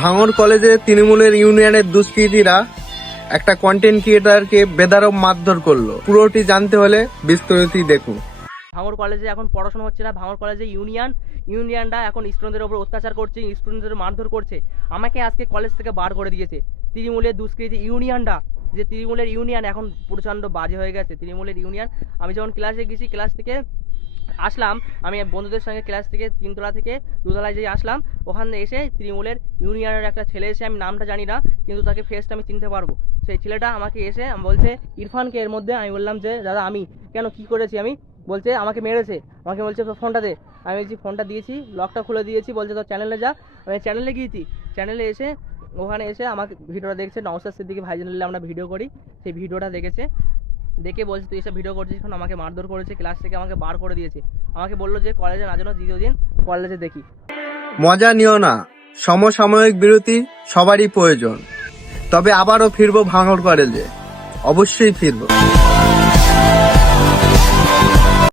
ভাঙর কলেজে তৃণমূলের ইউনিয়নের দুষ্কৃতীরা একটা কন্টেন্ট ক্রিয়েটারকে বেদারব মারধর করল। পুরোটি জানতে হলে বিস্তারিত দেখুন। ভাঙর কলেজে এখন পড়াশোনা হচ্ছে না। ভাঙর কলেজে ইউনিয়ন ইউনিয়নটা এখন স্টুডেন্টদের ওপর অত্যাচার করছে, স্টুডেন্টদের মারধর করছে। আমাকে আজকে কলেজ থেকে বার করে দিয়েছে। তৃণমূলের দুষ্কৃতী ইউনিয়নটা যে তৃণমূলের ইউনিয়ন এখন প্রচণ্ড বাজে হয়ে গেছে। তৃণমূলের ইউনিয়ন, আমি যখন ক্লাসে গেছি ক্লাস থেকে আসলাম। আমি বন্ধুদের সঙ্গে ক্লাস থেকে তিনতলা থেকে দুতলায় যেয়ে আসলাম, ওখানে এসে তৃণমূলের ইউনিয়নের একটা ছেলে এসে, আমি নামটা জানি না, কিন্তু তাকে ফেসটা আমি চিনতে পারব। সেই ছেলেটা আমাকে এসে বলছে, ইরফানকে এর মধ্যে? আমি বললাম যে, দাদা, আমি। কেন? কি করেছি আমি? বলছে, আমাকে মেরেছে। আমাকে বলছে ফোনটা দে। আমি বলছি ফোনটা দিয়েছি লকটা খুলে দিয়েছি। বলছে, তোর চ্যানেলে যা। আমি চ্যানেলে গিয়েছি? চ্যানেলে এসে, ওখানে এসে আমাকে ভিডিওটা দেখছে নওসাদ সিদ্দিকি ভাই চ্যানেলে আমরা ভিডিও করি। সেই ভিডিওটা দেখেছে। দেখে বলছে, তুই এসব ভিডিও করছিস এখন আমাকে মারধর করেছে ক্লাস থেকে আমাকে বার করে দিয়েছে। আমাকে বলল যে কলেজে না যেন দ্বিতীয় দিন কলেজে দেখি। মজা নিও না, সমসাময়িক বিরতি সবারই প্রয়োজন। তবে আবারও ফিরবো ভাঙর কলেজে অবশ্যই ফিরবো।